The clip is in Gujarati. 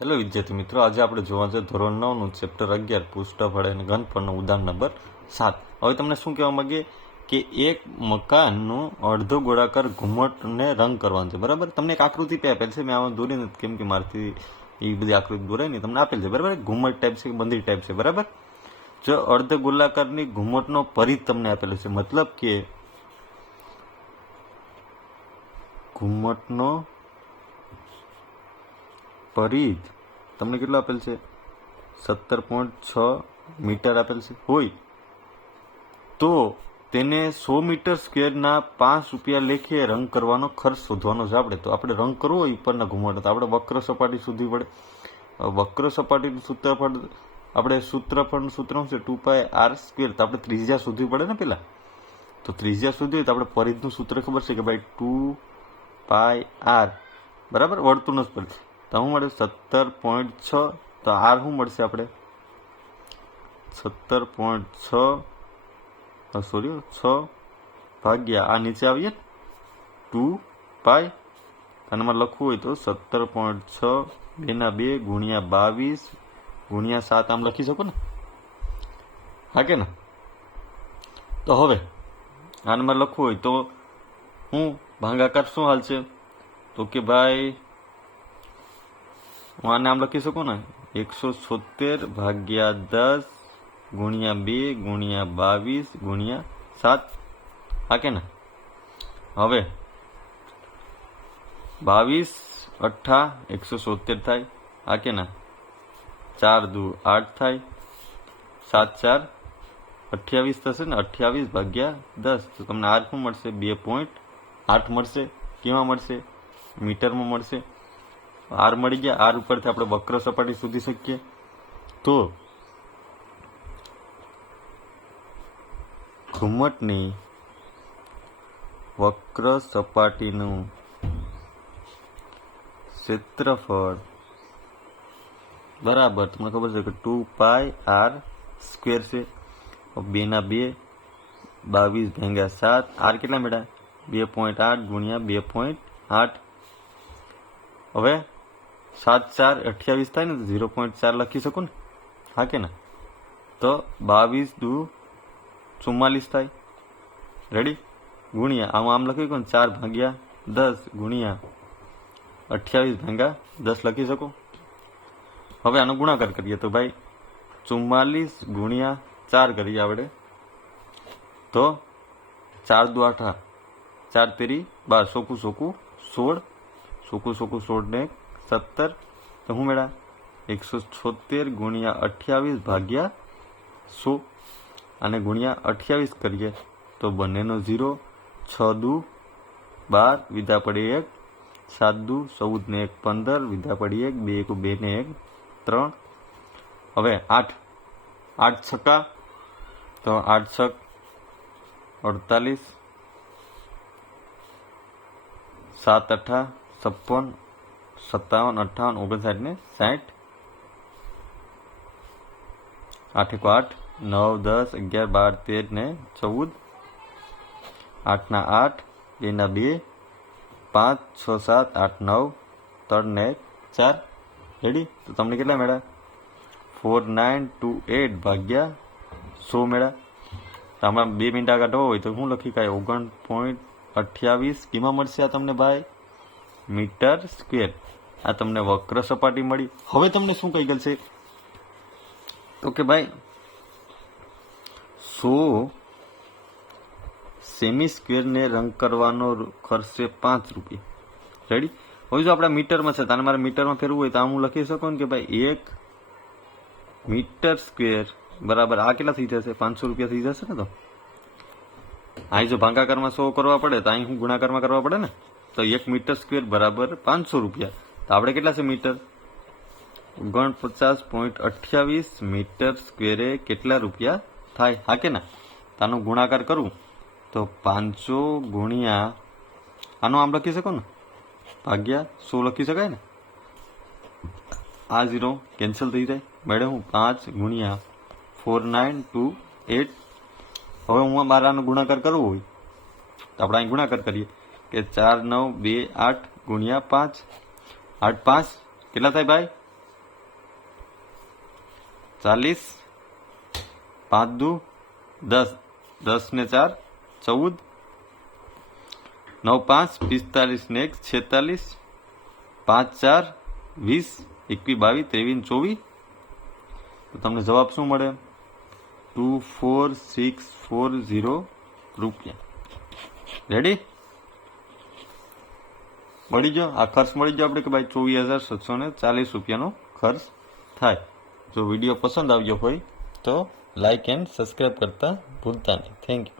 હેલો વિદ્યાર્થી મિત્રો, આજે આપણે જોવા છે ધોરણ 9નું ચેપ્ટર 11 પૃષ્ઠફળ અને ઘનફળનું ઉદાહરણ નંબર 7. હવે તમને શું કહેવા માંગીએ કે એક મકાનનું અડધો ગોળાકાર ઘુમ્મટને રંગ કરવાનો છે. બરાબર, તમને એક આકૃતિ આપેલ છે. મેં આમાં દોરી નથી કેમ કે મારથી એ બધી આકૃતિ દોરાય નહીં, તમને આપેલ છે. બરાબર, ઘુમ્મટ ટાઈપ છે, મંદિર ટાઈપ છે. બરાબર, જો અર્ધ ગોલાકારની ઘુમ્મટનો પરિઘ તમને આપેલો છે, મતલબ કે ઘુમ્મટનો પરિઘ તમને કેટલો આપેલ છે? 17.6 મીટર આપેલ છે. હોય તો તેને 100 મીટર સ્ક્વેરના 5 રૂપિયા લેખે રંગ કરવાનો ખર્ચ શોધવાનો છે. તો આપણે રંગ કરવો હોય ઉપરના ઘુમ્મટ, તો આપણે વક્ર સપાટી શોધવી પડે. વક્ર સપાટીનું સૂત્રફળ આપણે સૂત્રફળનું સૂત્ર શું છે? 2πr². તો આપણે ત્રિજ્યા શોધવી પડે ને પહેલાં. તો ત્રિજ્યા શોધવી હોય તો આપણે પરિઘનું સૂત્ર ખબર છે કે ભાઈ 2πr બરાબર, વર્તુળનો જ પરિઘ. તો શું મળે? 17.6. તો આર શું મળશે આપણે? 17.6 6 ભાગ્યા આ નીચે આવીએ 2π, અને મારે લખવું હોય તો 17.6 2 ગુણ્યા 22 ગુણ્યા 7 આમ લખી શકો ને? હા કે ના? તો હવે આને મારે લખવું હોય તો હું ભાગાકાર શું હાલ છે? તો કે ભાઈ હું આને આમ લખી શકું ને, 176 ભાગ્યા 10 ગુણ્યા 2 ગુણ્યા 22 ગુણ્યા 7. હા કે ના? હવે 22 8 176 થાય. હા કે ના? 4 દુ 8 થાય, 7 4 28 થશે ને, 28 ભાગ્યા 10. તો તમને આર શું મળશે? 2.8 મળશે. કેમાં મળશે? મીટરમાં મળશે. આર મળી ગયા. આર ઉપરથી આપણે વક્ર સપાટી શોધી શકીએ. તો ઘુમ્મટની વક્ર સપાટીનું ક્ષેત્રફળ બરાબર તમને ખબર છે કે 2πr² છે. 2 ના 2 22 ભાગ્યા 7. આર કેટલા મેળા? 2.8 ગુણ્યા 2.8. હવે 7 4 28 થાય ને, તો 0.4 લખી શકો ને? હા કે ના? તો 22 દુ 44 થાય. રેડી? ગુણ્યા આમ લખી શકો ને, 4 ભાગ્યા 10 ગુણ્યા 28 ભાગ્યા 10 લખી શકો. હવે આનો ગુણાકાર કરીએ તો ભાઈ 44 ગુણ્યા 4 કરીએ આપણે, તો 4 દુ 8 4 તેરી 12 સોકું 16 સોકું 16 ને 17. તો શું મેળા? 176 ગુણ્યા 28 ભાગ્યા 100, અને ગુણ્યા 28 કરીએ તો બંનેનો 0. 6 દુ 12 વિધા પડી 1, 7 દુ 14 ને 1 15 વિધા પડી 1, 2 1 2 ને 1 3. હવે 8 8 છક્કા, તો 8 છક 48, 7 8 56, 57 58 59 ને 60. 8 1 8 9 10 11 12 13 ને 14. 8 ના 8 2 ના 2 5 6 7 8 9 3 ને 4. રેડી? તો તમને કેટલા મેળા? 4928 ભાગ્યા 100 મેળા. તો આમાં 2 મિનિટ કાઢવો હોય તો શું લખી કાંઈ? 49.28 કેમાં મળશે આ તમને ભાઈ? Metre square. આ તમને વક્ર સપાટી મળી. હવે તમને શું કહી ગયેલ છે? તો કે ભાઈ 100 સેમી સ્ક્વેરને રંગ કરવાનો ખર્ચ છે 5 રૂપિયા. રેડી? હવે જો આપણા મીટરમાં છે, તારે મારે મીટરમાં ફેરવું હોય તો હું લખી શકું ને કે ભાઈ 1 મીટર સ્ક્વેર બરાબર આ કેટલા થઈ જશે? 500 રૂપિયા થઈ જશે ને? તો અહીં જો ભાગાકારમાં 100 કરવા પડે તો અહીં હું ગુણાકારમાં કરવા પડે ને. તો 1 મીટર સ્ક્વેર બરાબર 500 રૂપિયા. તો આપણે કેટલા છે મીટર? 49.28 મીટર સ્ક્વેરે કેટલા રૂપિયા થાય? હા કે ના? આનો ગુણાકાર કરું તો 500 ગુણ્યા આનો આમ લખી શકો ને, ભાગ્યા 100 લખી શકાય ને. આ 0 કેન્સલ થઈ જાય. મેડમ હું 5 ગુણ્યા 4928. હવે હું મારે આનો ગુણાકાર કરવો હોય તો આપણે અહીં ગુણાકાર કરીએ કે 4 9 2 8 ગુણ્યા 5. 8 5 કેટલા થાય ભાઈ? 40, 5 દુ 10, 10 ને 4 14, 9 5 45 ને 1 46, 5 4 20, 21 22 23 24. તો તમને જવાબ શું મળે? 24,640 રૂપિયા. રેડી? મળી ગયો? આ ખર્ચ મળી ગયો આપણે કે ભાઈ 24,740 રૂપિયાનો ખર્ચ થાય. જો વિડીયો પસંદ આવ્યો હોય તો લાઇક એન્ડ સબસ્ક્રાઈબ કરતા ભૂલતા નહીં. Thank you.